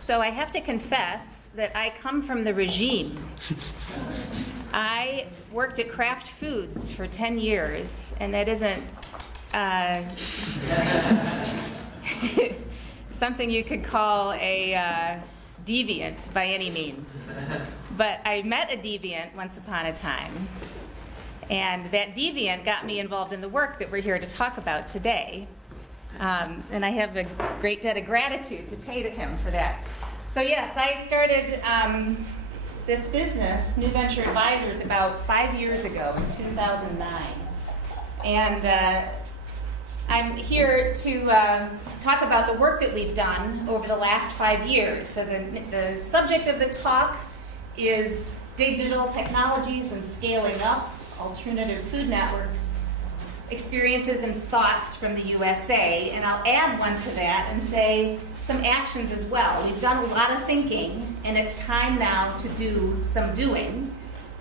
So I have to confess that I come from the regime. I worked at Kraft Foods for 10 years, and that isn't something you could call a deviant by any means. But I met a deviant once upon a time, and that deviant got me involved in the work that we're here to talk about today. And I have a great debt of gratitude to pay to him for that. So yes, I started this business, New Venture Advisors, about 5 years ago in 2009. And I'm here to talk about the work that we've done over the last 5 years. So the subject of the talk is digital technologies and scaling up alternative food networks, experiences and thoughts from the USA, and I'll add one to that and say some actions as well. We've done a lot of thinking, and it's time now to do some doing.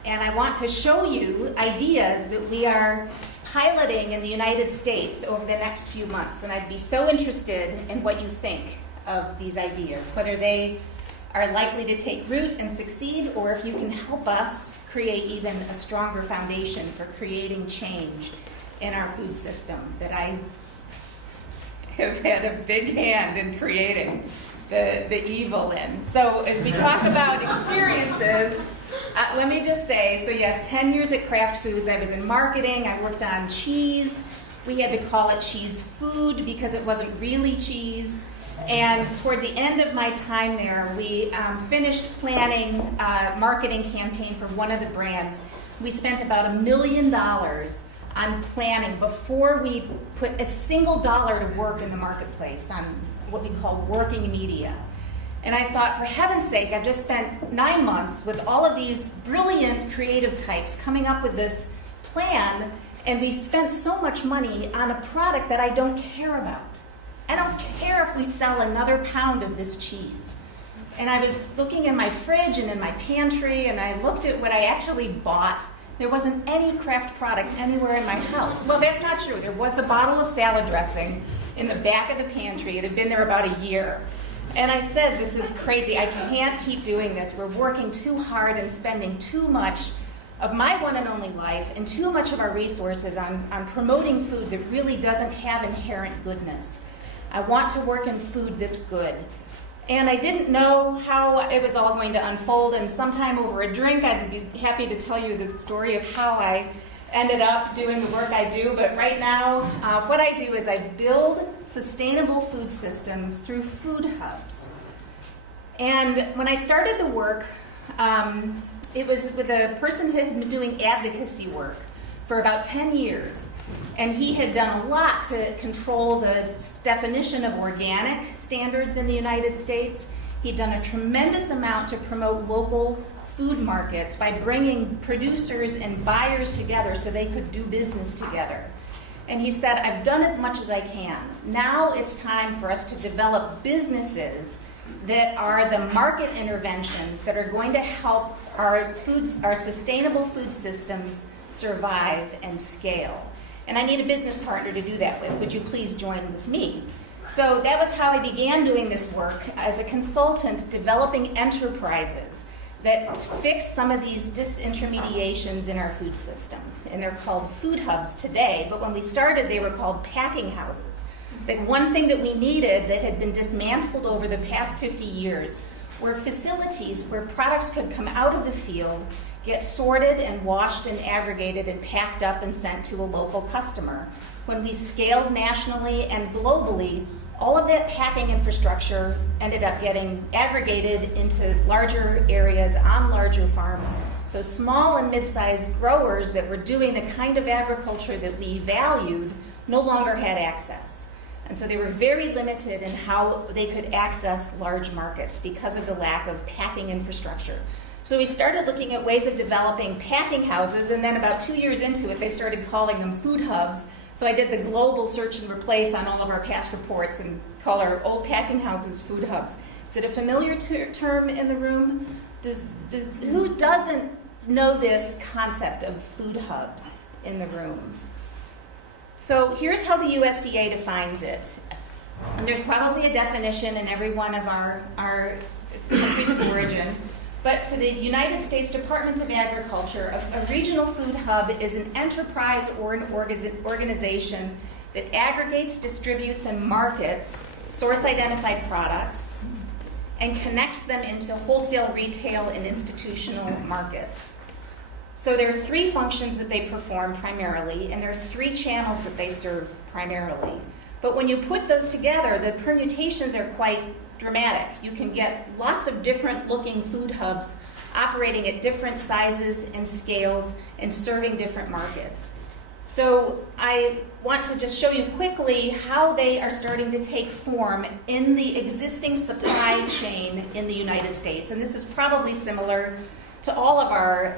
And I want to show you ideas that we are piloting in the United States over the next few months. And I'd be so interested in what you think of these ideas, whether they are likely to take root and succeed, or if you can help us create even a stronger foundation for creating change in our food system that I have had a big hand in creating the evil in. So as we talk about experiences, let me just say, so yes, 10 years at Kraft Foods. I was in marketing. I worked on cheese. We had to call it cheese food because it wasn't really cheese. And toward the end of my time there, we finished planning a marketing campaign for one of the brands. We spent about $1 million on planning before we put a single dollar to work in the marketplace on what we call working media. And I thought, for heaven's sake, I've just spent 9 months with all of these brilliant creative types coming up with this plan, and we spent so much money on a product that I don't care about. I don't care if we sell another pound of this cheese. And I was looking in my fridge and in my pantry, and I looked at what I actually bought. There wasn't any Kraft product anywhere in my house. Well, that's not true. There was a bottle of salad dressing in the back of the pantry. It had been there about a year. And I said, this is crazy. I can't keep doing this. We're working too hard and spending too much of my one and only life and too much of our resources on promoting food that really doesn't have inherent goodness. I want to work in food that's good. And I didn't know how it was all going to unfold, and sometime over a drink I'd be happy to tell you the story of how I ended up doing the work I do. But right now, what I do is I build sustainable food systems through food hubs. And when I started the work, it was with a person who had been doing advocacy work for about 10 years. And he had done a lot to control the definition of organic standards in the United States. He'd done a tremendous amount to promote local food markets by bringing producers and buyers together so they could do business together. And he said, I've done as much as I can. Now it's time for us to develop businesses that are the market interventions that are going to help our sustainable food systems survive and scale. And I need a business partner to do that with. Would you please join with me? So that was how I began doing this work as a consultant, developing enterprises that fix some of these disintermediations in our food system. And they're called food hubs today, but when we started, they were called packing houses. That one thing that we needed that had been dismantled over the past 50 years were facilities where products could come out of the field, get sorted and washed and aggregated and packed up and sent to a local customer. When we scaled nationally and globally, all of that packing infrastructure ended up getting aggregated into larger areas on larger farms. So small and mid-sized growers that were doing the kind of agriculture that we valued no longer had access. And so they were very limited in how they could access large markets because of the lack of packing infrastructure. So we started looking at ways of developing packing houses, and then about 2 years into it, they started calling them food hubs. So I did the global search and replace on all of our past reports and call our old packing houses food hubs. Is it a familiar term in the room? Who doesn't know this concept of food hubs in the room? So here's how the USDA defines it. And there's probably a definition in every one of our countries of origin. But to the United States Department of Agriculture, a regional food hub is an enterprise or an organization that aggregates, distributes, and markets source-identified products and connects them into wholesale, retail, and institutional markets. So there are three functions that they perform primarily, and there are three channels that they serve primarily. But when you put those together, the permutations are quite dramatic. You can get lots of different looking food hubs operating at different sizes and scales and serving different markets. So I want to just show you quickly how they are starting to take form in the existing supply chain in the United States. And this is probably similar to all of our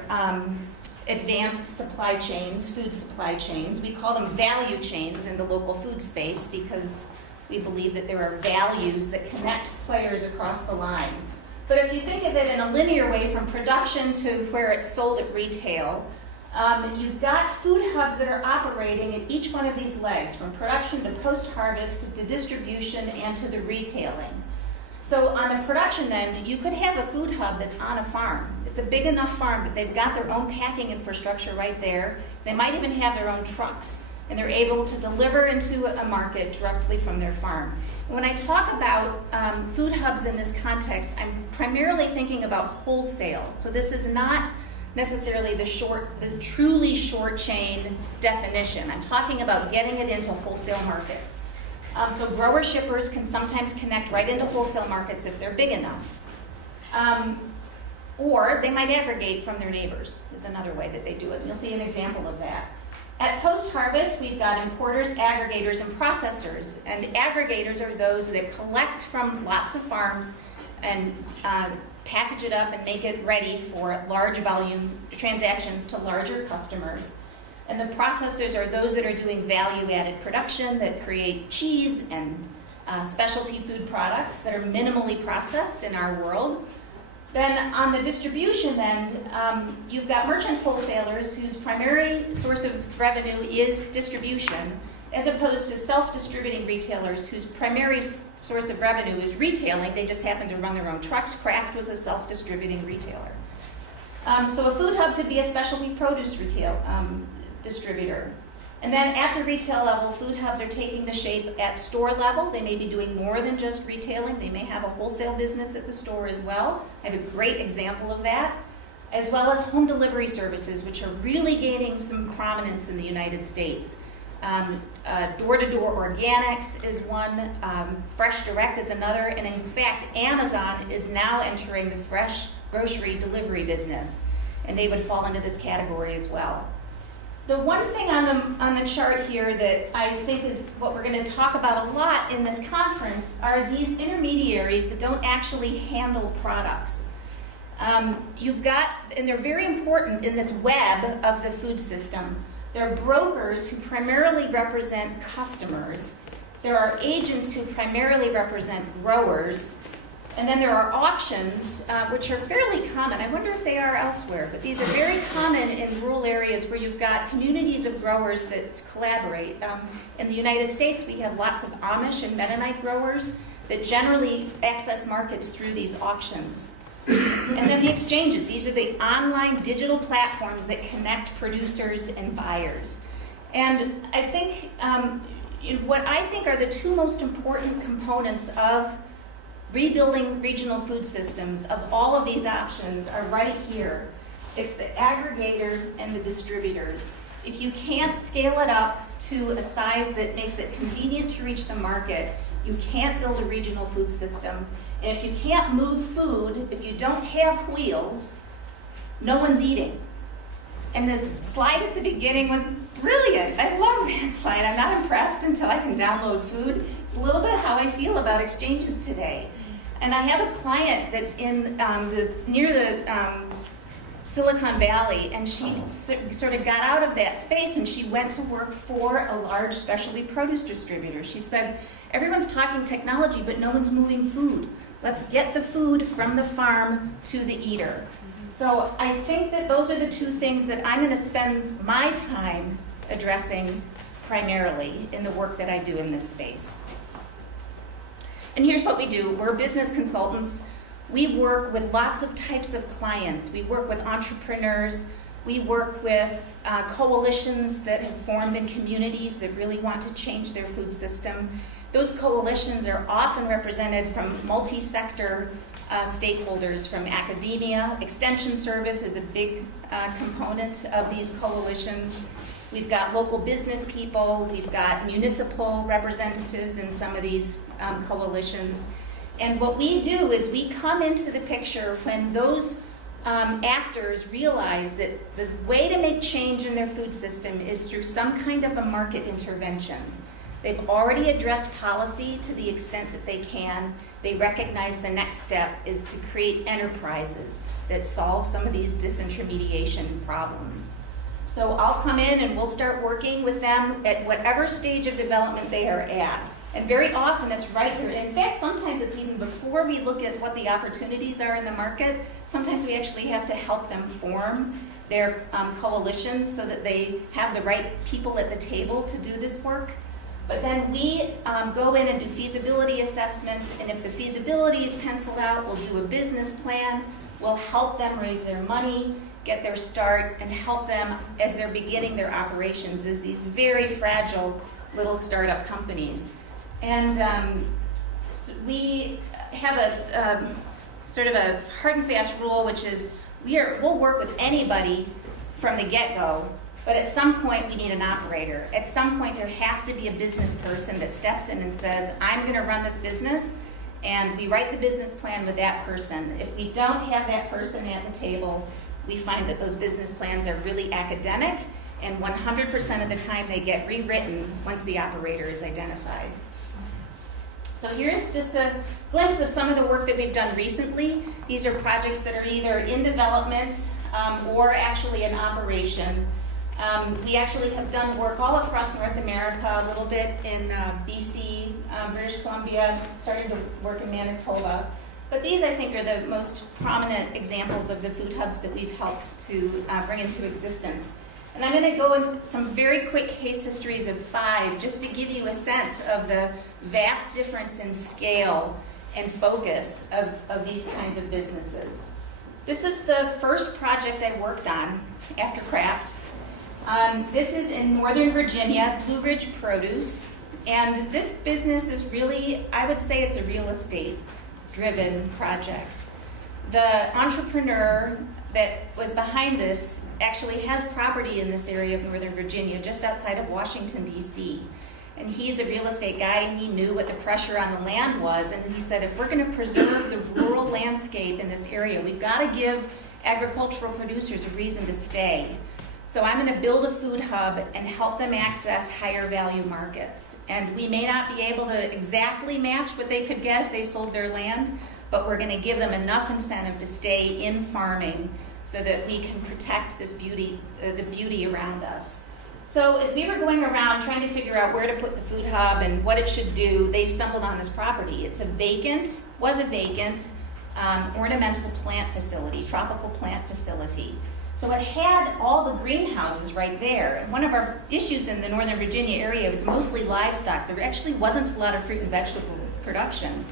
advanced supply chains, food supply chains. We call them value chains in the local food space because we believe that there are values that connect players across the line. But if you think of it in a linear way from production to where it's sold at retail, you've got food hubs that are operating in each one of these legs, from production to post-harvest to distribution and to the retailing. So on the production end, you could have a food hub that's on a farm. It's a big enough farm that they've got their own packing infrastructure right there. They might even have their own trucks, and they're able to deliver into a market directly from their farm. And when I talk about food hubs in this context, I'm primarily thinking about wholesale. So this is not necessarily the truly short chain definition. I'm talking about getting it into wholesale markets. So grower shippers can sometimes connect right into wholesale markets if they're big enough. Or they might aggregate from their neighbors, is another way that they do it. And you'll see an example of that. At post-harvest, we've got importers, aggregators, and processors. And aggregators are those that collect from lots of farms and package it up and make it ready for large volume transactions to larger customers. And the processors are those that are doing value-added production that create cheese and specialty food products that are minimally processed in our world. Then on the distribution end, you've got merchant wholesalers whose primary source of revenue is distribution, as opposed to self-distributing retailers whose primary source of revenue is retailing. They just happen to run their own trucks. Kraft was a self-distributing retailer. So a food hub could be a specialty produce retail distributor. And then at the retail level, food hubs are taking the shape at store level. They may be doing more than just retailing. They may have a wholesale business at the store as well. I have a great example of that, as well as home delivery services, which are really gaining some prominence in the United States. Door-to-door organics is one, Fresh Direct is another, and in fact, Amazon is now entering the fresh grocery delivery business, and they would fall into this category as well. The one thing on the chart here that I think is what we're going to talk about a lot in this conference are these intermediaries that don't actually handle products. You've got, and they're very important in this web of the food system. There are brokers who primarily represent customers. There are agents who primarily represent growers. And then there are auctions, which are fairly common. I wonder if they are elsewhere, but these are very common in rural areas where you've got communities of growers that collaborate. In the United States, we have lots of Amish and Mennonite growers that generally access markets through these auctions. And then the exchanges. These are the online digital platforms that connect producers and buyers. And I think what I think are the two most important components of rebuilding regional food systems of all of these options are right here. It's the aggregators and the distributors. If you can't scale it up to a size that makes it convenient to reach the market, you can't build a regional food system. And if you can't move food, if you don't have wheels, no one's eating. And the slide at the beginning was brilliant. I love that slide. I'm not impressed until I can download food. It's a little bit how I feel about exchanges today. And I have a client that's in near the Silicon Valley, and she sort of got out of that space and she went to work for a large specialty produce distributor. She said, everyone's talking technology, but no one's moving food. Let's get the food from the farm to the eater. So I think that those are the two things that I'm going to spend my time addressing primarily in the work that I do in this space. And here's what we do. We're business consultants. We work with lots of types of clients. We work with entrepreneurs. We work with coalitions that have formed in communities that really want to change their food system. Those coalitions are often represented from multi-sector stakeholders, from academia. Extension service is a big component of these coalitions. We've got local business people. We've got municipal representatives in some of these coalitions. And what we do is we come into the picture when those actors realize that the way to make change in their food system is through some kind of a market intervention. They've already addressed policy to the extent that they can. They recognize the next step is to create enterprises that solve some of these disintermediation problems. So I'll come in and we'll start working with them at whatever stage of development they are at. And very often it's right here. In fact, sometimes it's even before we look at what the opportunities are in the market. Sometimes we actually have to help them form their coalitions so that they have the right people at the table to do this work. But then we go in and do feasibility assessments, and if the feasibility is penciled out, we'll do a business plan. We'll help them raise their money, get their start, and help them as they're beginning their operations as these very fragile little startup companies. And we have a sort of a hard and fast rule, which is we'll work with anybody from the get-go, but at some point we need an operator. At some point there has to be a business person that steps in and says, I'm going to run this business, and we write the business plan with that person. If we don't have that person at the table, we find that those business plans are really academic, and 100% of the time they get rewritten once the operator is identified. So here's just a glimpse of some of the work that we've done recently. These are projects that are either in development or actually in operation. We actually have done work all across North America, a little bit in BC, British Columbia, started to work in Manitoba. But these, I think, are the most prominent examples of the food hubs that we've helped to bring into existence. And I'm going to go with some very quick case histories of 5, just to give you a sense of the vast difference in scale and focus of these kinds of businesses. This is the first project I worked on after Kraft. This is in Northern Virginia, Blue Ridge Produce. And this business is really, I would say it's a real estate-driven project. The entrepreneur that was behind this actually has property in this area of Northern Virginia, just outside of Washington, D.C. And he's a real estate guy, and he knew what the pressure on the land was, and he said, if we're going to preserve the rural landscape in this area, we've got to give agricultural producers a reason to stay. So I'm going to build a food hub and help them access higher value markets. And we may not be able to exactly match what they could get if they sold their land, but we're going to give them enough incentive to stay in farming so that we can protect this beauty, the beauty around us. So as we were going around trying to figure out where to put the food hub and what it should do, they stumbled on this property. It's was a vacant ornamental plant facility, tropical plant facility. So it had all the greenhouses right there. And one of our issues in the Northern Virginia area was mostly livestock. There actually wasn't a lot of fruit and vegetable production.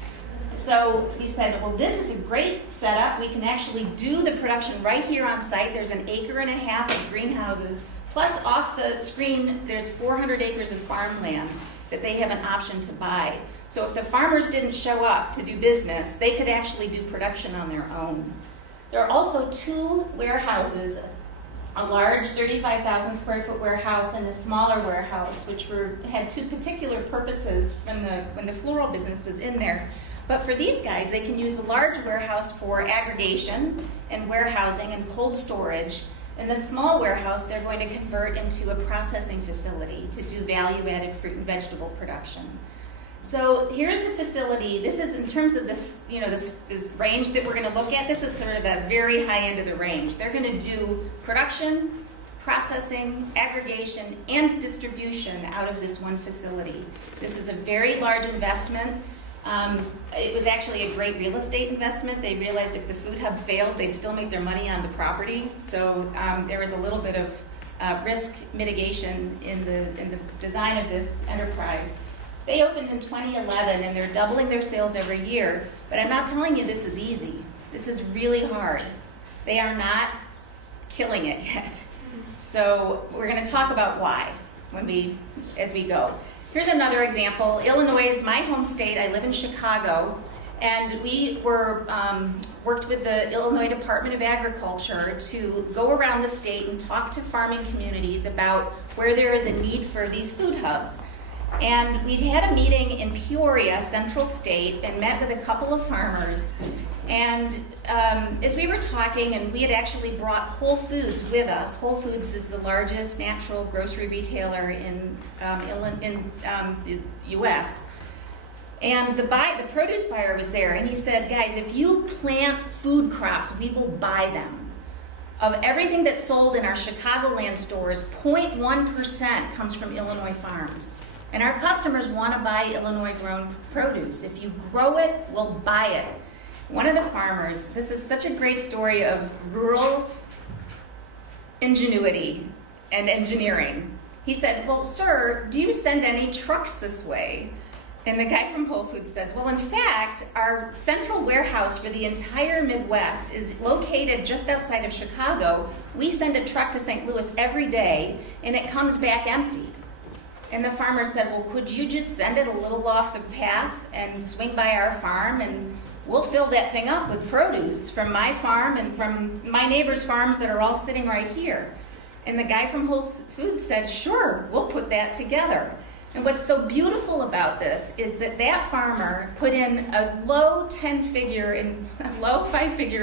So we said, well, this is a great setup. We can actually do the production right here on site. There's 1.5 acres of greenhouses. Plus, off the screen, there's 400 acres of farmland that they have an option to buy. So if the farmers didn't show up to do business, they could actually do production on their own. There are also 2 warehouses, a large 35,000 square foot warehouse and a smaller warehouse, which had 2 particular purposes when the floral business was in there. But for these guys, they can use the large warehouse for aggregation and warehousing and cold storage. And the small warehouse, they're going to convert into a processing facility to do value-added fruit and vegetable production. So here's the facility. This is in terms of this, this range that we're going to look at. This is sort of the very high end of the range. They're going to do production, processing, aggregation, and distribution out of this one facility. This is a very large investment. It was actually a great real estate investment. They realized if the food hub failed, they'd still make their money on the property. So there was a little bit of risk mitigation in the design of this enterprise. They opened in 2011 and they're doubling their sales every year, but I'm not telling you this is easy. This is really hard. They are not killing it yet. So we're going to talk about why as we go. Here's another example. Illinois is my home state. I live in Chicago, and we worked with the Illinois Department of Agriculture to go around the state and talk to farming communities about where there is a need for these food hubs. And we had a meeting in Peoria, Central State, and met with a couple of farmers. And as we were talking, and we had actually brought Whole Foods with us. Whole Foods is the largest natural grocery retailer in the U.S. And the produce buyer was there, and he said, guys, if you plant food crops, we will buy them. Of everything that's sold in our Chicagoland stores, 0.1% comes from Illinois farms. And our customers want to buy Illinois-grown produce. If you grow it, we'll buy it. One of the farmers, this is such a great story of rural ingenuity and engineering. He said, well, sir, do you send any trucks this way? And the guy from Whole Foods says, well, in fact, our central warehouse for the entire Midwest is located just outside of Chicago. We send a truck to St. Louis every day, and it comes back empty. And the farmer said, well, could you just send it a little off the path and swing by our farm, and we'll fill that thing up with produce from my farm and from my neighbors' farms that are all sitting right here. And the guy from Whole Foods said, sure, we'll put that together. And what's so beautiful about this is that that farmer put in a low five-figure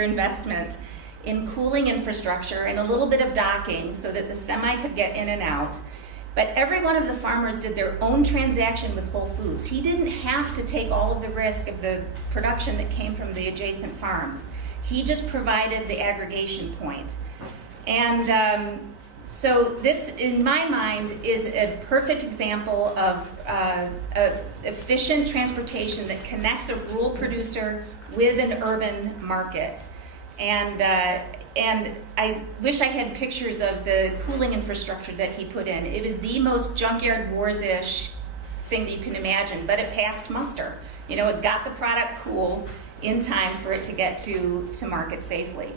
investment in cooling infrastructure and a little bit of docking so that the semi could get in and out. But every one of the farmers did their own transaction with Whole Foods. He didn't have to take all of the risk of the production that came from the adjacent farms. He just provided the aggregation point. And so this, in my mind, is a perfect example of efficient transportation that connects a rural producer with an urban market. And I wish I had pictures of the cooling infrastructure that he put in. It was the most Junkyard Wars-ish thing that you can imagine, but it passed muster. You know, it got the product cool in time for it to get to market safely.